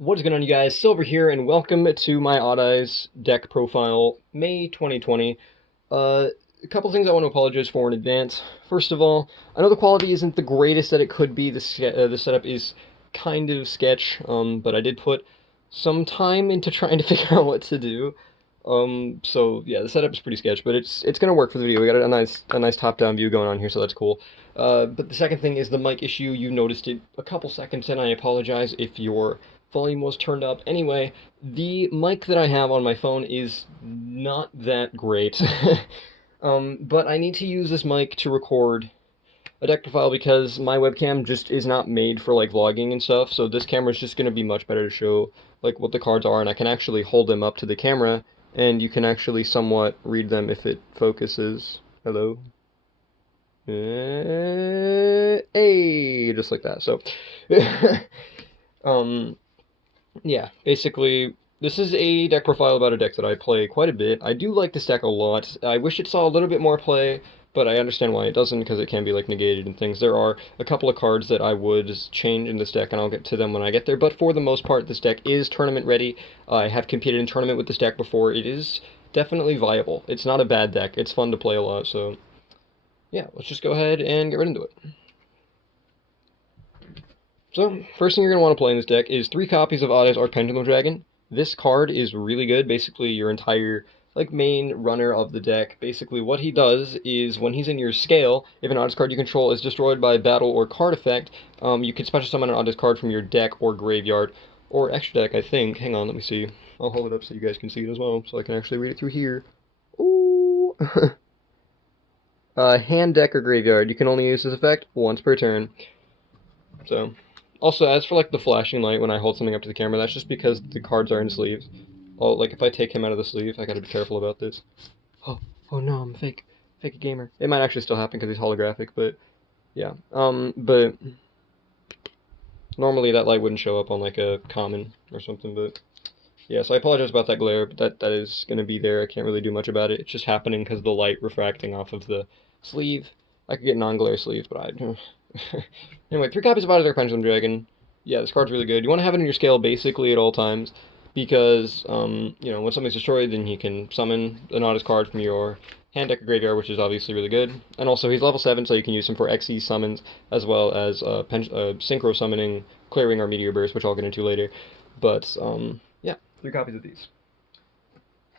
What is going on, you guys? Silver here, and welcome to my Odd Eyes deck profile, May 2020. A couple things I want to apologize for in advance. First of all, I know the quality isn't the greatest that it could be. The setup is kind of sketch, but I did put some time into trying to figure out what to do. So yeah, the setup is pretty sketch, but it's gonna work for the video. We got a nice top-down view going on here, so that's cool. But the second thing is the mic issue. You noticed it a couple seconds, and I apologize if your volume was turned up. Anyway, the mic that I have on my phone is not that great. But I need to use this mic to record a deck profile because my webcam just is not made for like vlogging and stuff. So this camera is just going to be much better to show like what the cards are, and I can actually hold them up to the camera, and you can actually somewhat read them if it focuses. Hello. Hey, just like that. So, um, yeah, basically, this is a deck profile about a deck that I play quite a bit. I do like this deck a lot. I wish it saw a little bit more play, but I understand why it doesn't, because it can be like negated and things. There are a couple of cards that I would change in this deck, and I'll get to them when I get there. But for the most part, this deck is tournament ready. I have competed in tournament with this deck before. It is definitely viable. It's not a bad deck. It's fun to play a lot, so yeah, let's just go ahead and get right into it. So, first thing you're going to want to play in this deck is 3 copies of Odd Eyes Archpendulum Dragon. This card is really good. Basically, your entire like main runner of the deck. Basically, what he does is when he's in your scale, if an Odd Eyes card you control is destroyed by battle or card effect, you can special summon an Odd Eyes card from your deck or graveyard or extra deck, I think. Hang on, let me see. I'll hold it up so you guys can see it as well, so I can actually read it through here. Ooh. Hand, deck, or graveyard. You can only use this effect once per turn. So, also, as for like the flashing light when I hold something up to the camera, that's just because the cards are in sleeves. Oh, like if I take him out of the sleeve, I gotta be careful about this. Oh, oh no, I'm fake gamer. It might actually still happen because he's holographic, but yeah. But normally that light wouldn't show up on like a common or something, but yeah. So I apologize about that glare, but that is gonna be there. I can't really do much about it. It's just happening because of the light refracting off of the sleeve. I could get non-glare sleeves, but I anyway, 3 copies of Odd Eyes Pendulum Dragon. Yeah, this card's really good. You want to have it in your scale basically at all times because, when something's destroyed, then you can summon an Odd Eyes card from your hand, deck, or graveyard, which is obviously really good. And also, he's level 7, so you can use him for XE summons as well as synchro summoning, clearing, or meteor burst, which I'll get into later. But, yeah, 3 copies of these.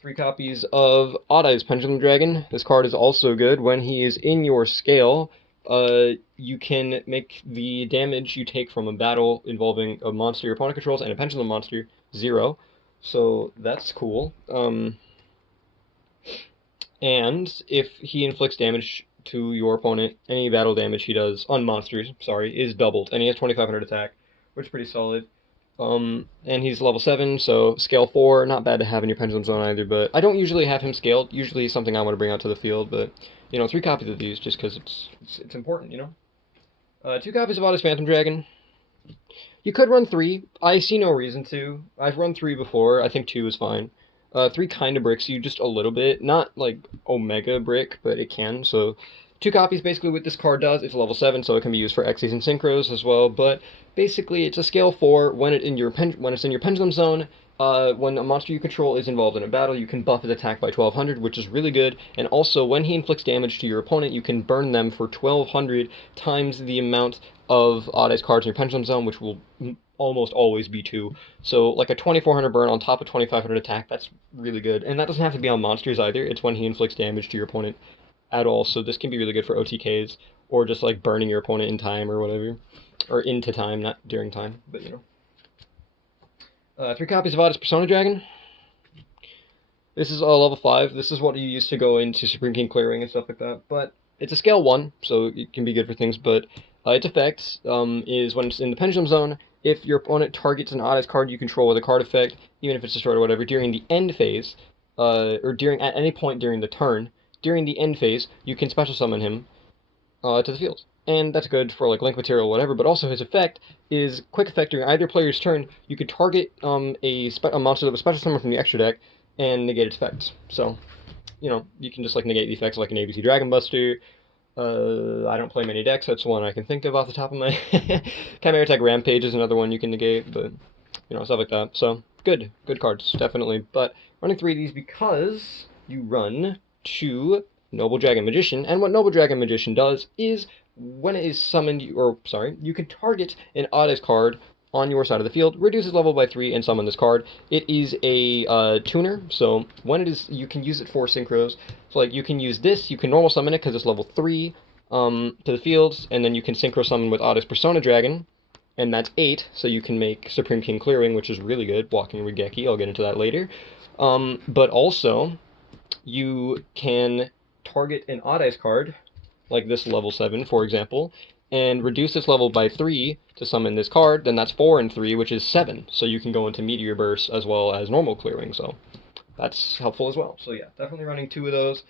3 copies of Odd Eyes Pendulum Dragon. This card is also good. When he is in your scale, you can make the damage you take from a battle involving a monster your opponent controls and a pendulum monster 0. So that's cool. And if he inflicts damage to your opponent, any battle damage he does on monsters, is doubled. And he has 2500 attack, which is pretty solid. And he's level 7, so scale 4, not bad to have in your Pendulum Zone either, but I don't usually have him scaled. Usually something I want to bring out to the field, but, 3 copies of these just because it's important, 2 copies of Odd Eyes Phantom Dragon. You could run 3. I see no reason to. I've run 3 before. I think 2 is fine. 3 kind of bricks you just a little bit. Not like Omega brick, but it can, so 2 copies basically what this card does. It's level 7, so it can be used for Xyz and Synchros as well, but basically it's a scale 4 when it's in your Pendulum Zone. When a monster you control is involved in a battle, you can buff his attack by 1200, which is really good. And also, when he inflicts damage to your opponent, you can burn them for 1200 times the amount of Odd Eyes cards in your Pendulum Zone, which will almost always be 2. So, like a 2400 burn on top of 2500 attack, that's really good. And that doesn't have to be on monsters either. It's when he inflicts damage to your opponent at all. So this can be really good for OTKs or just like burning your opponent in time or whatever, or into time, not during time. But 3 copies of Odd Eyes Persona Dragon. This is level 5. This is what you use to go into Supreme King clearing and stuff like that. But it's a scale 1, so it can be good for things. But its effect is when it's in the Pendulum Zone. If your opponent targets an Odd Eyes card you control with a card effect, even if it's destroyed or whatever, during the end phase, or at any point during the turn, during the end phase, you can special summon him to the field. And that's good for like link material or whatever, but also his effect is quick effect during either player's turn. You could target a monster that was special summoned from the extra deck and negate its effects. So, you can just like negate the effects like an ABC Dragon Buster. I don't play many decks, that's one I can think of off the top of my head. Chimera Tech Rampage is another one you can negate, but stuff like that. So good cards, definitely. But running 3 of these because you run 2 Noble Dragon Magician, and what Noble Dragon Magician does is when it is summoned, you can target an Oddish card on your side of the field, reduces level by 3, and summon this card. It is a tuner, so when it is, you can use it for synchros. So like you can use this, you can normal summon it because it's level 3 to the fields, and then you can synchro summon with Oddish Persona Dragon, and that's 8, so you can make Supreme King Clearwing, which is really good, Walking Raigeki, I'll get into that later. But also, you can target an Odd Eyes card, like this level 7, for example, and reduce this level by 3 to summon this card, then that's 4 and 3, which is 7. So you can go into Meteor Burst as well as normal Clearwing, so that's helpful as well. So yeah, definitely running 2 of those.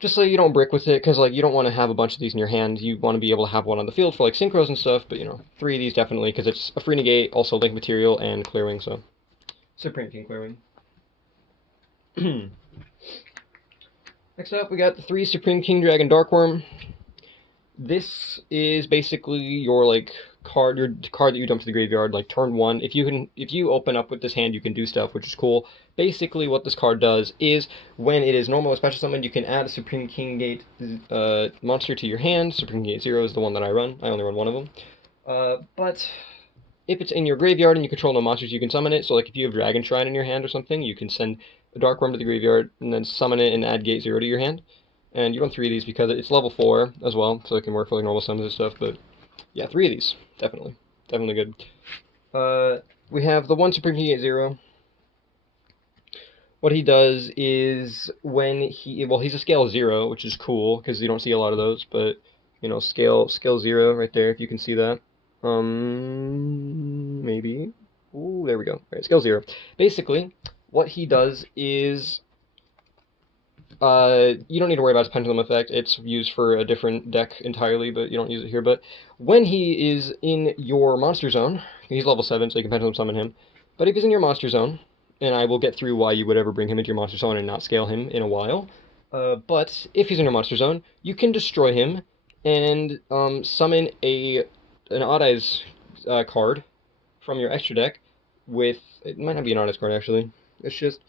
Just so you don't brick with it, because like you don't want to have a bunch of these in your hand. You want to be able to have one on the field for like synchros and stuff, but 3 of these definitely, because it's a free negate, also link material, and Clearwing, so Supreme King Clearwing. Next up, we got the 3 Supreme King Dragon Darkworm. This is basically your card that you dump to the graveyard, like turn 1. If you open up with this hand, you can do stuff, which is cool. Basically, what this card does is when it is normal or special summon, you can add a Supreme King Gate monster to your hand. Supreme King Gate 0 is the one that I run. I only run one of them. But if it's in your graveyard and you control no monsters, you can summon it. So like if you have Dragon Shrine in your hand or something, you can send a Darkworm to the graveyard and then summon it and add Gate 0 to your hand. And you run 3 of these because it's level 4 as well, so it can work for like normal summons and stuff. But yeah, 3 of these, definitely good. We have the 1 Supreme King Gate 0. What he does is when he's a scale 0, which is cool because you don't see a lot of those. But scale 0 right there, if you can see that. Maybe. Ooh, there we go. All right, scale 0. Basically, what he does is you don't need to worry about his pendulum effect. It's used for a different deck entirely, but you don't use it here. But when he is in your monster zone, he's level 7, so you can pendulum summon him. But if he's in your monster zone, and I will get through why you would ever bring him into your monster zone and not scale him in a while. But if he's in your monster zone, you can destroy him and summon an Odd Eyes card from your extra deck with... It might not be an Odd Eyes card, actually. It's just...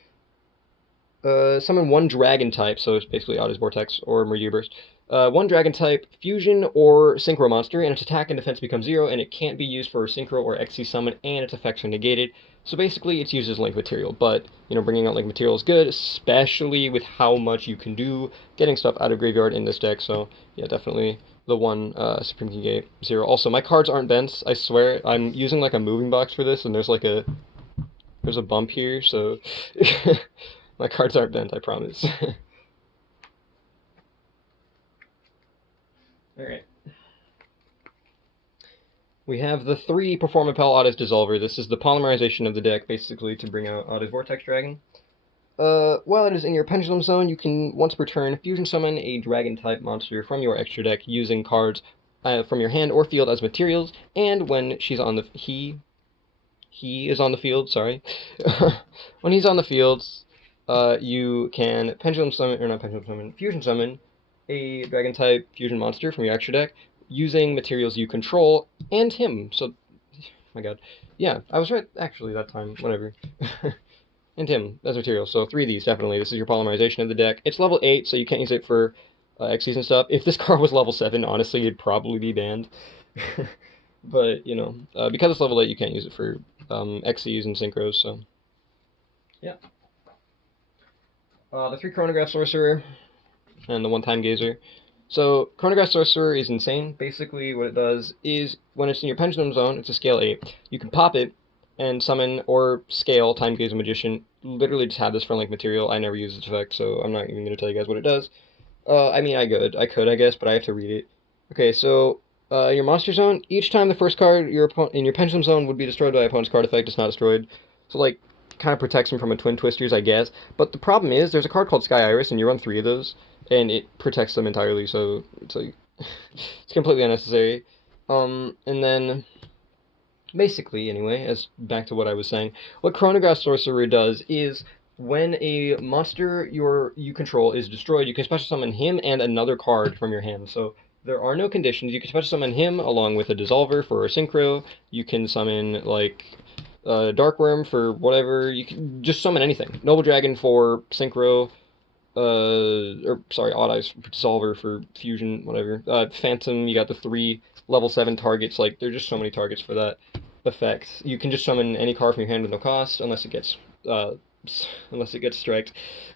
summon 1 dragon type, so it's basically Odd Eyes Vortex or Meteor Burst. 1 dragon type fusion or synchro monster, and its attack and defense becomes 0, and it can't be used for a synchro or XC summon, and its effects are negated. So basically, it's used as link material, but bringing out link material is good, especially with how much you can do getting stuff out of graveyard in this deck. So yeah, definitely the 1 Supreme King Gate 0. Also, my cards aren't bent. I swear, I'm using like a moving box for this, and there's a bump here, so. My cards aren't bent, I promise. Alright. We have the 3 Performapal Odd Eyes Dissolver. This is the polymerization of the deck, basically, to bring out Odd Eyes Vortex Dragon. While it is in your Pendulum Zone, you can, once per turn, fusion summon a Dragon-type monster from your extra deck using cards from your hand or field as materials, and when she's on the... He is on the field, sorry. When he's on the field... you can fusion summon a Dragon-type fusion monster from your extra deck using materials you control and him. So, my god. Yeah, I was right, actually, that time. Whatever. And him as material. So 3 of these, definitely. This is your polymerization of the deck. It's level 8, so you can't use it for XCs and stuff. If this card was level 7, honestly, it'd probably be banned. But, because it's level 8, you can't use it for XCs and synchros, so... Yeah. The 3 Chronograph Sorcerer, and the 1 Time Gazer. So, Chronograph Sorcerer is insane. Basically, what it does is, when it's in your Pendulum Zone, it's a scale 8. You can pop it and summon or scale Time Gazer Magician. Literally just have this for link material. I never use this effect, so I'm not even going to tell you guys what it does. I mean, I could, I guess, but I have to read it. Okay, so, your Monster Zone, each time the first card in your Pendulum Zone would be destroyed by opponent's card effect, it's not destroyed. So, like, kind of protects him from a Twin Twisters, I guess. But the problem is, there's a card called Sky Iris, and you run 3 of those, and it protects them entirely, so it's like, it's completely unnecessary. And then, basically, anyway, as back to what I was saying, what Chronograph Sorcerer does is, when a monster you control is destroyed, you can special summon him and another card from your hand. So there are no conditions. You can special summon him along with a Dissolver for a Synchro. You can summon, like, Dark Worm for whatever. You can just summon anything. Noble Dragon for Synchro. Or sorry, Odd Eyes Dissolver for Fusion, whatever. Phantom, you got the 3 level 7 targets. Like, there's just so many targets for that effect. You can just summon any card from your hand with no cost, unless it gets striked,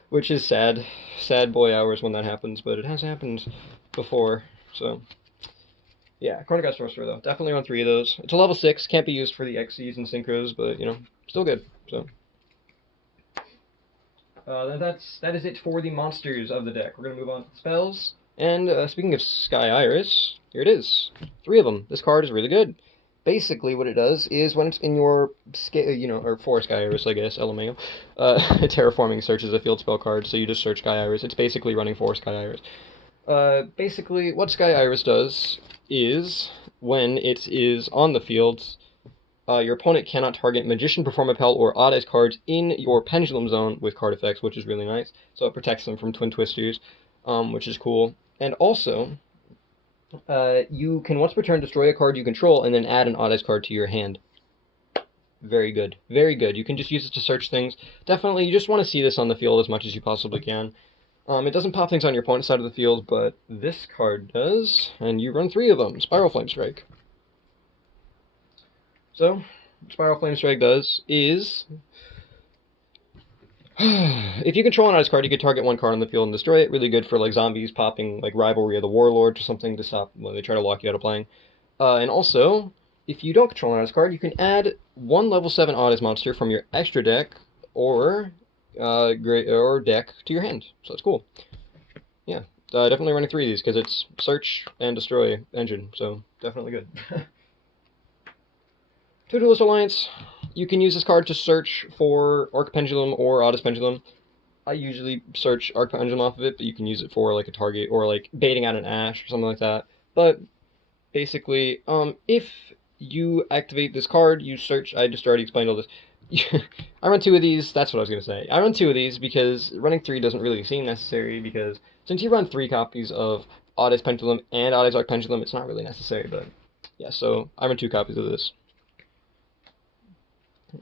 which is sad. Sad boy hours when that happens, but it has happened before, so. Yeah, Chronogat Sorcerer, though. Definitely on 3 of those. It's a level 6, can't be used for the Xyz and Synchros, but, still good, so. That is it for the monsters of the deck. We're going to move on to the spells. And speaking of Sky Iris, here it is. 3 of them. This card is really good. Basically, what it does is when it's in your, or for Sky Iris, I guess, LMAO, Terraforming searches a field spell card, so you just search Sky Iris. It's basically running for Sky Iris. Basically, what Sky Iris does is, when it is on the field, your opponent cannot target Magician, Performapal, or Odd Eyes cards in your Pendulum Zone with card effects, which is really nice. So it protects them from Twin Twisters, which is cool. And also, you can once per turn destroy a card you control and then add an Odd Eyes card to your hand. Very good. Very good. You can just use it to search things. Definitely, you just want to see this on the field as much as you possibly can. It doesn't pop things on your opponent's side of the field, but this card does, and you run 3 of them. Spiral Flame Strike. So, Spiral Flame Strike does is, if you control an Ice card, you can target 1 card on the field and destroy it. Really good for like zombies popping like Rivalry of the Warlord or something to stop when they try to lock you out of playing. And also, if you don't control an Ice card, you can add 1 level 7 Odd Eyes monster from your extra deck or deck to your hand. So that's cool. Yeah, definitely running 3 of these because it's search and destroy engine. So definitely good. Two Duelist Alliance, you can use this card to search for Arc Pendulum or Oddest Pendulum. I usually search Arc Pendulum off of it, but you can use it for like a target or like baiting out an Ash or something like that. But basically, if you activate this card, you search. I just already explained all this. I run 2 of these. That's what I was gonna say. I run 2 of these because running 3 doesn't really seem necessary because since you run 3 copies of Oddest Pendulum and Oddest Arc Pendulum, it's not really necessary. But yeah, so I run 2 copies of this.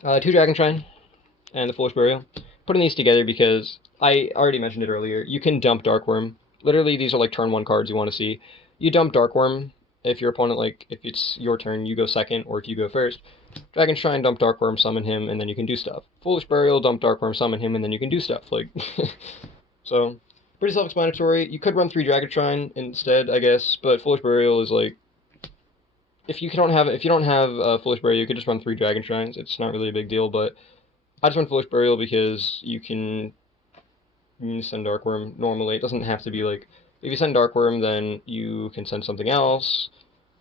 2 Dragon Shrine and the Foolish Burial. Putting these together because I already mentioned it earlier. You can dump Dark Worm. Literally, these are like turn 1 cards you want to see. You dump Dark Worm if your opponent, like, if it's your turn, you go second, or if you go first. Dragon Shrine, dump Dark Worm, summon him, and then you can do stuff. Foolish Burial, dump Dark Worm, summon him, and then you can do stuff. Like, so, pretty self-explanatory. You could run 3 Dragon Shrine instead, I guess, but Foolish Burial is like, if you don't have Foolish Burial, you could just run 3 Dragon Shrines. It's not really a big deal, but I just run Foolish Burial because you can send Dark Worm normally. It doesn't have to be like, if you send Dark Worm, then you can send something else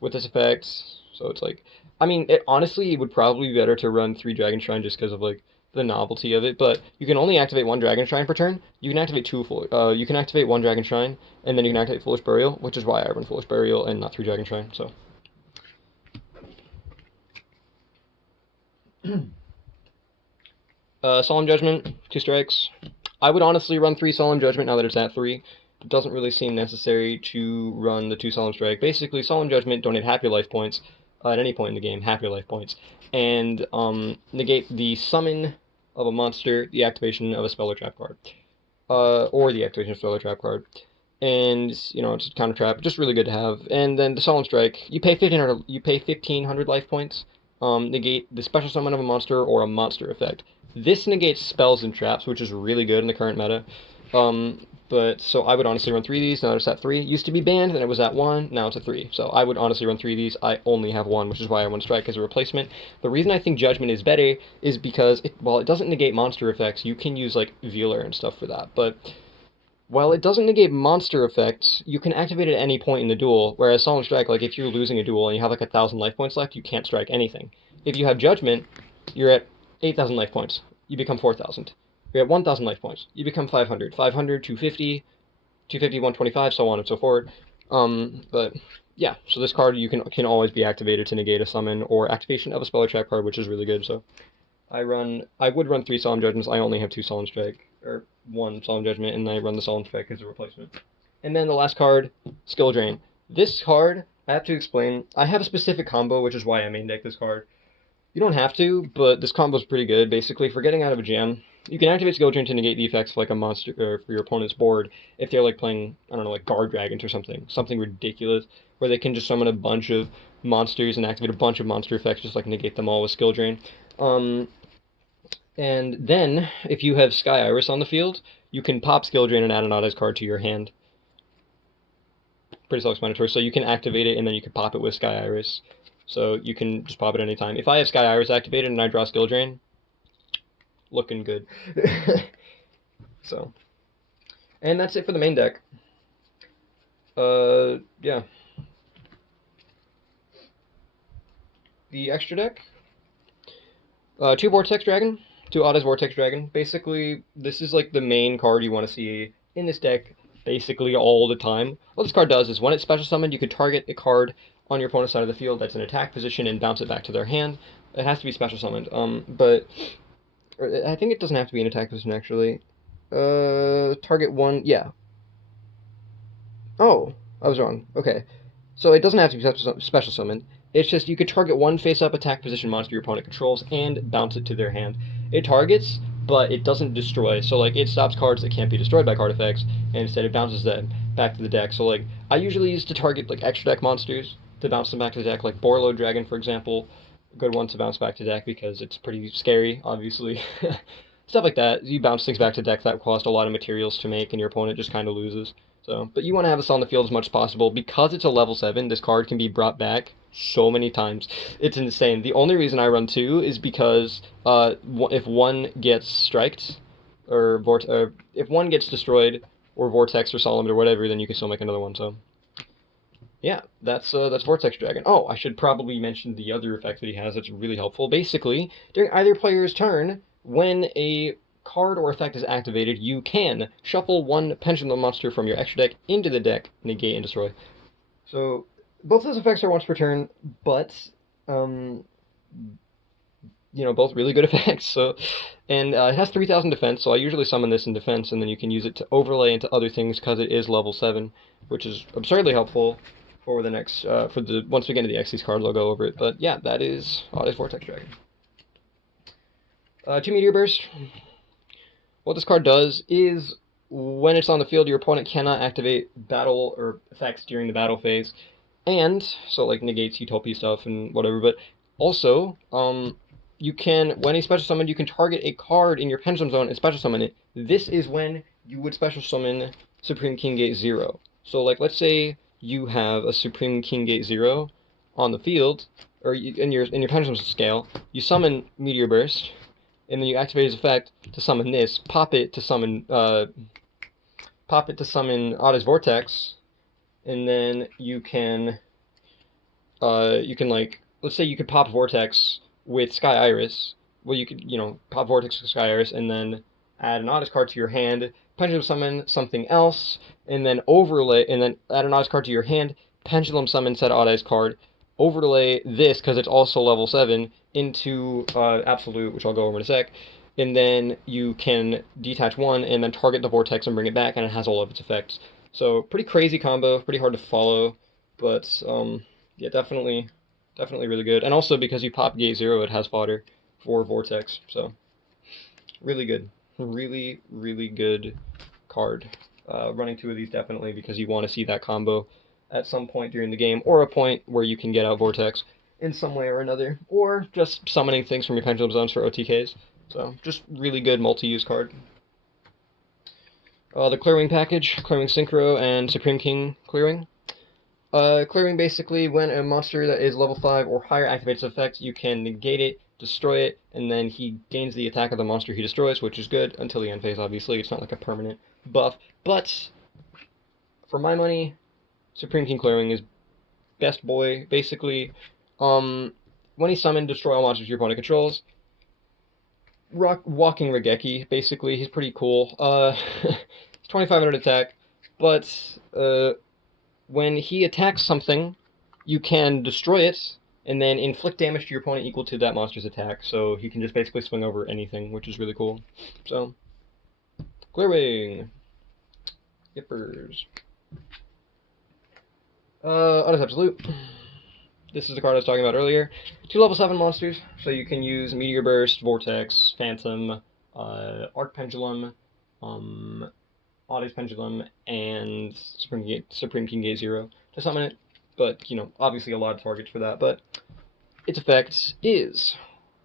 with this effect. So it's like, I mean, honestly, it would probably be better to run 3 Dragon Shrine just because of like the novelty of it. But you can only activate 1 Dragon Shrine per turn. You can activate you can activate 1 Dragon Shrine, and then you can activate Foolish Burial, which is why I run Foolish Burial and not 3 Dragon Shrine. So. Solemn Judgment, 2 strikes. I would honestly run 3 Solemn Judgment now that it's at 3. It doesn't really seem necessary to run the 2 Solemn Strike. Basically, Solemn Judgment, donate half your life points at any point in the game, half your life points, and negate the summon of a monster, the activation of a spell or trap card, or the activation of a spell or trap card. And it's a counter trap, just really good to have. And then the Solemn Strike, you pay 1,500 life points. Negate the special summon of a monster or a monster effect. This negates spells and traps, which is really good in the current meta. But so I would honestly run 3 of these. Now it's at 3. It used to be banned, then it was at 1. Now it's at 3. So I would honestly run 3 of these. I only have 1, which is why I run Strike as a replacement. The reason I think Judgment is better is because while it doesn't negate monster effects, you can use like Vealer and stuff for that. But while it doesn't negate monster effects, you can activate it at any point in the duel, whereas Solemn Strike, like if you're losing a duel and you have like 1,000 life points left, you can't strike anything. If you have Judgment, you're at 8,000 life points. You become 4,000. You're at 1,000 life points. You become 500. 500, 250, 250, 125, so on and so forth. But yeah, so this card you can always be activated to negate a summon or activation of a spell or trap card, which is really good. So I would run 3 Solemn Judgments. I only have 2 Solemn Strike, or 1 Solemn Judgment, and I run the Solemn Strike as a replacement. And then the last card, Skill Drain. This card, I have to explain, I have a specific combo, which is why I main deck this card. You don't have to, but this combo's pretty good. Basically, for getting out of a jam, you can activate Skill Drain to negate the effects of like a monster or for your opponent's board if they're like playing, I don't know, like Guard Dragons or something ridiculous, where they can just summon a bunch of monsters and activate a bunch of monster effects, just like negate them all with Skill Drain. And then, if you have Sky Iris on the field, you can pop Skill Drain and add an Oddeyes card to your hand. Pretty self-explanatory. So you can activate it, and then you can pop it with Sky Iris. So you can just pop it anytime. If I have Sky Iris activated and I draw Skill Drain, looking good. So, and that's it for the main deck. Yeah. The extra deck, 2 Vortex Dragon, 2 Oddeyes Vortex Dragon. Basically, this is like the main card you want to see in this deck basically all the time. What this card does is when it's special summoned, you can target a card on your opponent's side of the field that's in attack position and bounce it back to their hand. It has to be special summoned, but I think it doesn't have to be in attack position actually. Target one, yeah. Oh, I was wrong. Okay, so it doesn't have to be special summoned. It's just you could target one face-up attack position monster your opponent controls and bounce it to their hand. It targets, but it doesn't destroy. So like it stops cards that can't be destroyed by card effects, and instead it bounces them back to the deck. So like I usually use to target like extra deck monsters to bounce them back to the deck, like Borreload Dragon for example, a good one to bounce back to deck because it's pretty scary, obviously. Stuff like that. You bounce things back to deck that cost a lot of materials to make, and your opponent just kind of loses. So, but you want to have this on the field as much as possible. Because it's a level 7, this card can be brought back so many times. It's insane. The only reason I run 2 is because if one gets striked, or if one gets destroyed, or Vortex or Solemn or whatever, then you can still make another one, so... Yeah, that's Vortex Dragon. Oh, I should probably mention the other effect that he has that's really helpful. Basically, during either player's turn, when a card or effect is activated, you can shuffle one Pendulum monster from your extra deck into the deck, negate and destroy. So both those effects are once per turn, but both really good effects. So, and it has 3,000 defense, so I usually summon this in defense, and then you can use it to overlay into other things because it is level 7, which is absurdly helpful for the next once we get into the Xyz card, I'll go over it. But yeah, that is Oddeyes Vortex Dragon. 2 Meteor Burst. What this card does is, when it's on the field, your opponent cannot activate battle or effects during the battle phase, and so like negates Utopia stuff and whatever. But also, you can, when he's special summoned, you can target a card in your Pendulum Zone and special summon it. This is when you would special summon Supreme King Gate 0. So like, let's say you have a Supreme King Gate 0 on the field, or in your Pendulum scale, you summon Meteor Burst, and then you activate his effect to summon this, pop it to summon Oddeyes Vortex, and then you can like, let's say you could pop Vortex with Sky Iris. Well, you could, pop Vortex with Sky Iris, and then add an Oddeyes card to your hand, Pendulum summon something else, and then overlay, and then add an Oddeyes card to your hand, Pendulum summon said Oddeyes card, overlay this, because it's also level 7, into Absolute, which I'll go over in a sec, and then you can detach one, and then target the Vortex and bring it back, and it has all of its effects. So, pretty crazy combo, pretty hard to follow, but, yeah, definitely really good. And also, because you pop Gate 0, it has fodder for Vortex, so really good. Really, really good card. Running 2 of these definitely, because you want to see that combo at some point during the game, or a point where you can get out Vortex in some way or another, or just summoning things from your Pendulum Zones for OTKs. So, just really good multi-use card. The Clearwing package, Clearwing Synchro, and Supreme King Clearwing. Clearwing, basically, when a monster that is level 5 or higher activates effect, you can negate it, destroy it, and then he gains the attack of the monster he destroys, which is good, until the end phase, obviously. It's not like a permanent buff. But, for my money, Supreme King Clearwing is best boy. Basically, when he's summoned, destroy all monsters your opponent controls. Walking Raigeki, basically. He's pretty cool. He's 2500 attack, but when he attacks something, you can destroy it, and then inflict damage to your opponent equal to that monster's attack. So he can just basically swing over anything, which is really cool. So, Clearwing. Yippers. Oddeyes Absolute. this is the card I was talking about earlier. 2 level 7 monsters, so you can use Meteor Burst, Vortex, Phantom, Arc Pendulum, Oddish Pendulum, and Supreme King Gate Zero to summon it. But, you know, obviously a lot of targets for that. But its effect is,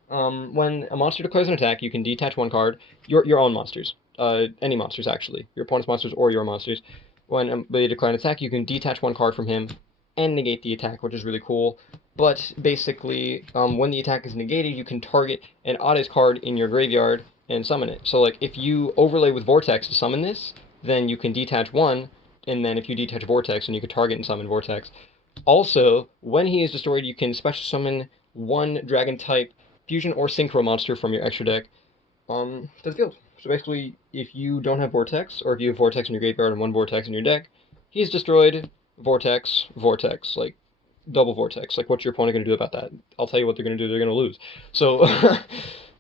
when a monster declares an attack, you can detach one card, your own monsters. Any monsters, actually. Your opponent's monsters or your monsters. When they declare an attack, you can detach one card from him and negate the attack, which is really cool. But basically, when the attack is negated, you can target an Oddish card in your graveyard and summon it. So, like, if you overlay with Vortex to summon this, then you can detach one, and then if you detach Vortex, then you can target and summon Vortex. Also, when he is destroyed, you can special summon one Dragon-type fusion or synchro monster from your extra deck to the field. So basically, if you don't have Vortex, or if you have Vortex in your graveyard and one Vortex in your deck, he's destroyed, Vortex, Vortex, like, double Vortex. Like, what's your opponent going to do about that? I'll tell you what they're going to do, they're going to lose. So,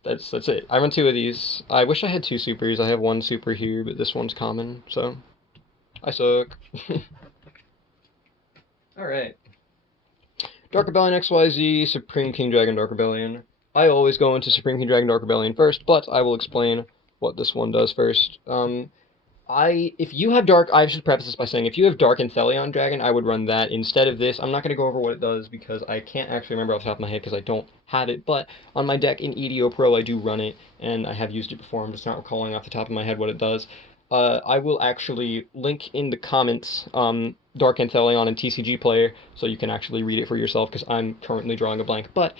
that's it. I run 2 of these. I wish I had 2 supers. I have 1 super here, but this one's common, so I suck. Alright. Dark Rebellion XYZ, Supreme King Dragon Dark Rebellion. I always go into Supreme King Dragon Dark Rebellion first, but I will explain what this one does first. If you have Dark, I should preface this by saying, if you have Dark Anthelion Dragon, I would run that instead of this. I'm not going to go over what it does because I can't actually remember off the top of my head because I don't have it, but on my deck in EDO Pro, I do run it, and I have used it before. I'm just not recalling off the top of my head what it does. I will actually link in the comments Dark Anthelion and TCG Player, so you can actually read it for yourself, because I'm currently drawing a blank. But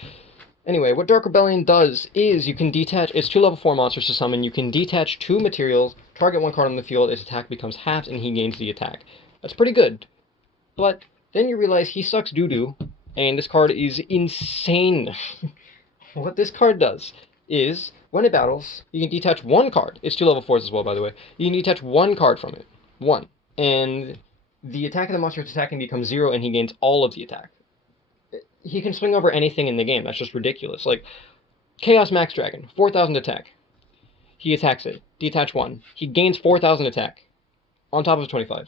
anyway, what Dark Rebellion does is you can detach, it's 2 level 4 monsters to summon, you can detach 2 materials, target 1 card on the field, its attack becomes halved, and he gains the attack. That's pretty good. But then you realize he sucks doo-doo, and this card is insane. What this card does is, when it battles, you can detach 1 card. It's 2 level 4s as well, by the way. You can detach 1 card from it. 1. And the attack of the monster it's attacking becomes 0, and he gains all of the attack. He can swing over anything in the game. That's just ridiculous. Like, Chaos Max Dragon, 4,000 attack. He attacks it. Detach 1. He gains 4,000 attack. On top of 25.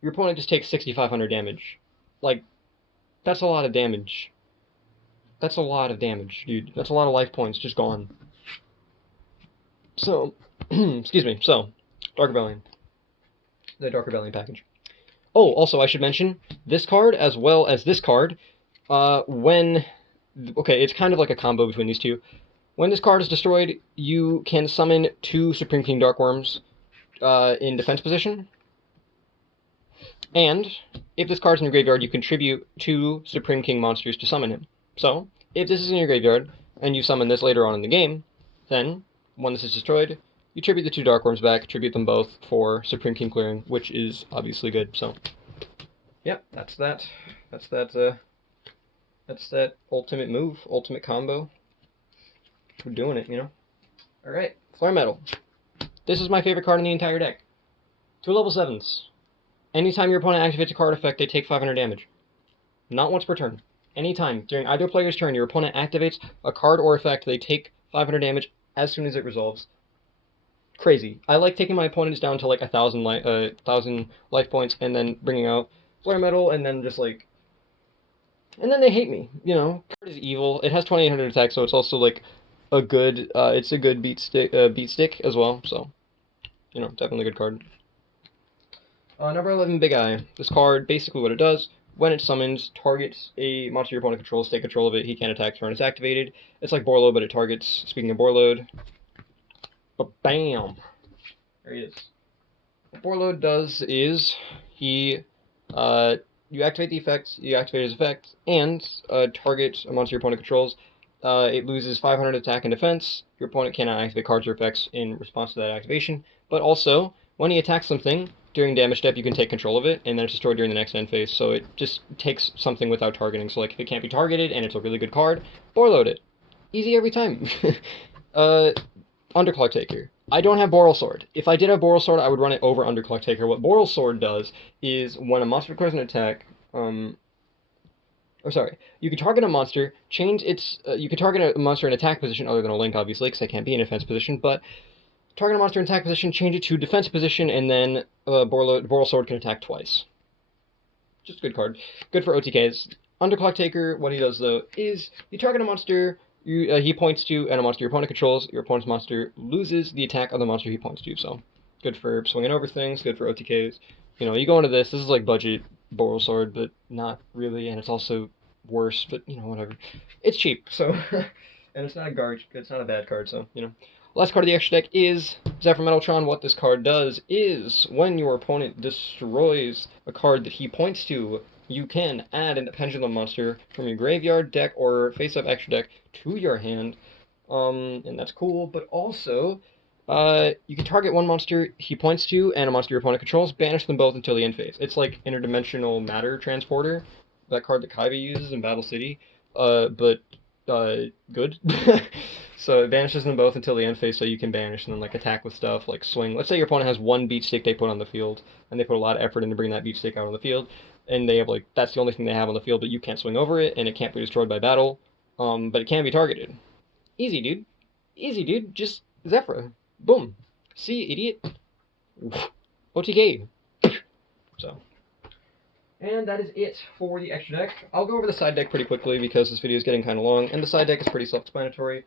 Your opponent just takes 6,500 damage. Like, that's a lot of damage. That's a lot of damage, dude. That's a lot of life points just gone. So, excuse me. So, Dark Rebellion. The Dark Rebellion package. Oh, also, I should mention, this card, as well as this card, okay, it's kind of like a combo between these two. When this card is destroyed, you can summon 2 Supreme King Dark Worms in defense position. And, if this card's in your graveyard, you contribute 2 Supreme King monsters to summon him. So, if this is in your graveyard, and you summon this later on in the game, then, when this is destroyed, you tribute the 2 Dark Worms back, tribute them both for Supreme King clearing, which is obviously good, so. Yep, that's that. That's that ultimate move, ultimate combo. We're doing it, you know? Alright, Flare Metal. This is my favorite card in the entire deck. 2 level 7s. Anytime your opponent activates a card effect, they take 500 damage. Not once per turn. Anytime during either player's turn, your opponent activates a card or effect, they take 500 damage as soon as it resolves. Crazy. I like taking my opponents down to like 1,000 life points and then bringing out Flare Metal and then just like... And then they hate me, you know? Card is evil. It has 2,800 attack, so it's also like a good, it's a good beat stick as well, so, you know, definitely a good card. Number 11, Big Eye. This card, basically what it does, when it summons, targets a monster your opponent controls, take control of it, he can't attack turn it's activated. It's like Borreload, but it targets, speaking of Borreload. Bam! There he is. What Borreload does is, you activate the effect, you activate his effect, and target a monster your opponent controls. It loses 500 attack and defense. Your opponent cannot activate cards or effects in response to that activation. But also, when he attacks something, during damage step, you can take control of it, and then it's destroyed during the next end phase. So it just takes something without targeting. So like, if it can't be targeted, and it's a really good card, Borreload it. Easy every time. Underclock Taker. I don't have Boral Sword. If I did have Boral Sword, I would run it over Underclock Taker. What Boral Sword does is, when a monster declares an attack, you can target a monster, change its, you can target a monster in attack position, other than a Link, obviously, because I can't be in defense position, but target a monster in attack position, change it to defense position, and then Boral Sword can attack twice. Just a good card. Good for OTKs. Underclock Taker, what he does though, is you target a monster he points to and a monster your opponent controls, your opponent's monster loses the attack of the monster he points to, so good for swinging over things, good for OTKs. You know, you go into this is like budget Boral Sword, but not really, and it's also worse, but, you know, whatever. It's cheap, so, and it's not a garbage, it's not a bad card, so, you know. Last card of the extra deck is Zephyr Metaltron. What this card does is, when your opponent destroys a card that he points to, you can add a Pendulum monster from your graveyard, deck, or face-up extra deck to your hand, and that's cool, but also, you can target one monster he points to and a monster your opponent controls, banish them both until the end phase. It's like Interdimensional Matter Transporter, that card that Kaiba uses in Battle City, but good. So it banishes them both until the end phase, so you can banish and then like attack with stuff, like swing. Let's say your opponent has one beach stick they put on the field, and they put a lot of effort into bringing that beach stick out on the field, and they have like, that's the only thing they have on the field, but you can't swing over it, and it can't be destroyed by battle, but it can be targeted. Easy, dude. Easy, dude. Just Zephyr. Boom. See, idiot. OTK. So. And that is it for the extra deck. I'll go over the side deck pretty quickly because this video is getting kind of long, and the side deck is pretty self-explanatory.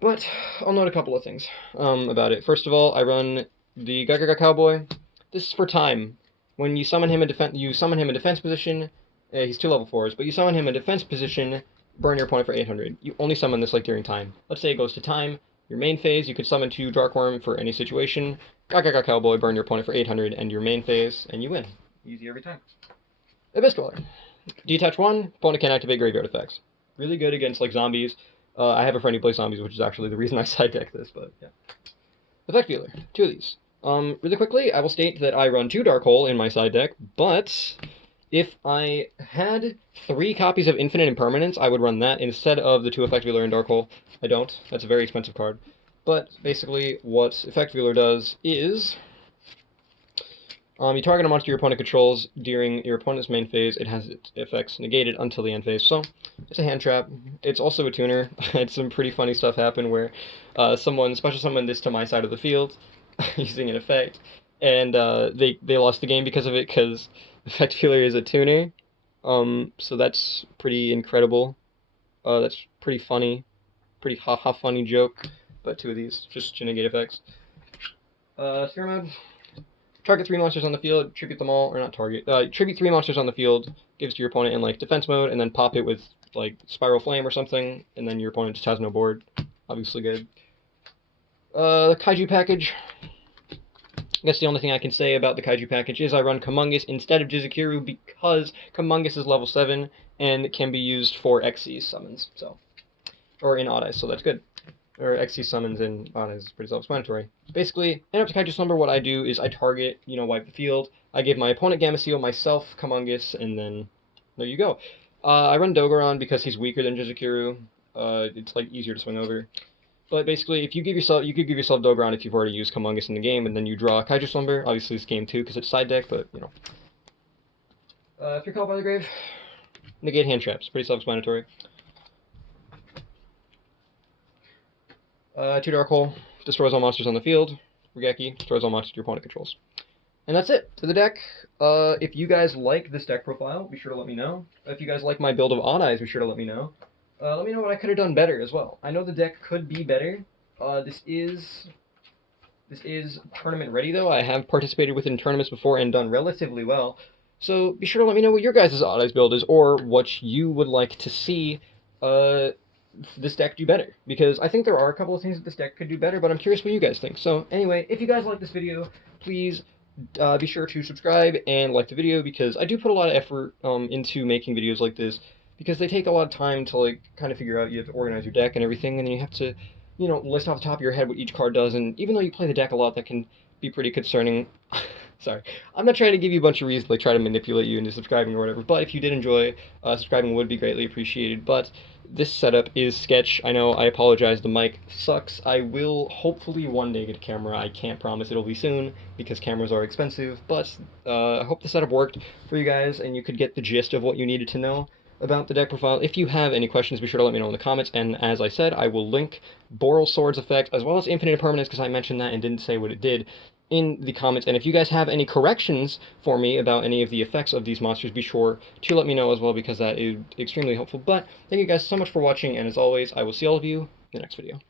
But I'll note a couple of things about it. First of all, I run the Gaga Cowboy. This is for time. When you summon him in defense position. He's 2 level 4s, but you summon him in defense position. Burn your opponent for 800. You only summon this like during time. Let's say it goes to time. Your main phase, you could summon 2 Darkworm for any situation. Gaga Cowboy, burn your opponent for 800, and your main phase, and you win. Easy every time. Abyss Dweller. Detach 1, opponent can activate graveyard effects. Really good against like zombies. I have a friend who plays zombies, which is actually the reason I side deck this, but yeah. Effect Dealer. 2 of these. Really quickly, I will state that I run 2 Dark Hole in my side deck, but if I had 3 copies of Infinite Impermanence, I would run that instead of the 2 Effect Dealer and Dark Hole. I don't. That's a very expensive card. But basically, what Effect Dealer does is you target a monster your opponent controls during your opponent's main phase. It has its effects negated until the end phase. So, it's a hand trap. It's also a tuner. I had some pretty funny stuff happen where someone special summoned this to my side of the field using an effect, and they lost the game because of it, because Effect Dealer is a tuner. So that's pretty incredible. That's pretty funny. Pretty ha-ha funny joke. But 2 of these, just to negate effects. Sphere Mode. Target 3 monsters on the field, tribute them all, or not target, tribute 3 monsters on the field, gives to your opponent in, like, defense mode, and then pop it with, like, Spiral Flame or something, and then your opponent just has no board. Obviously good. The Kaiju package. I guess the only thing I can say about the Kaiju package is I run Kumongus instead of Jizukiru because Kumongus is level 7 and can be used for XC summons, so. Or in Odd Eyes, so that's good. Or XC summons in Odd Eyes is pretty self-explanatory. Basically, in Up to Kaiju Slumber, what I do is I target, you know, wipe the field. I give my opponent Gameciel, myself Kumongus, and then there you go. I run Dogoran because he's weaker than Jizukiru. It's like easier to swing over. But basically, if you give yourself, you could give yourself Dogoran if you've already used Kumongus in the game, and then you draw Kaiju Slumber. Obviously, it's game 2 because it's side deck, but you know. If you're called by the grave, negate hand traps. Pretty self-explanatory. 2 Dark Hole, destroys all monsters on the field. Raigeki, destroys all monsters your opponent controls. And that's it for the deck. If you guys like this deck profile, be sure to let me know. If you guys like my build of Odd Eyes, be sure to let me know. Let me know what I could have done better as well. I know the deck could be better. This is tournament ready though. I have participated within tournaments before and done relatively well. So be sure to let me know what your guys' Odd Eyes build is, or what you would like to see this deck do better, because I think there are a couple of things that this deck could do better, but I'm curious what you guys think. So anyway, if you guys like this video, please be sure to subscribe and like the video, because I do put a lot of effort into making videos like this, because they take a lot of time to like kind of figure out. You have to organize your deck and everything, and then you have to, you know, list off the top of your head what each card does, and even though you play the deck a lot, that can be pretty concerning. Sorry, I'm not trying to give you a bunch of reasons to like try to manipulate you into subscribing or whatever, but if you did enjoy, subscribing would be greatly appreciated. But this setup is sketch. I know, I apologize, the mic sucks. I will hopefully one day get a camera. I can't promise it'll be soon, because cameras are expensive, but I hope the setup worked for you guys, and you could get the gist of what you needed to know about the deck profile. If you have any questions, be sure to let me know in the comments, and as I said, I will link Boral Sword's effect, as well as Infinite Impermanence, because I mentioned that and didn't say what it did, in the comments, and if you guys have any corrections for me about any of the effects of these monsters, be sure to let me know as well, because that is extremely helpful. But thank you guys so much for watching, and as always, I will see all of you in the next video.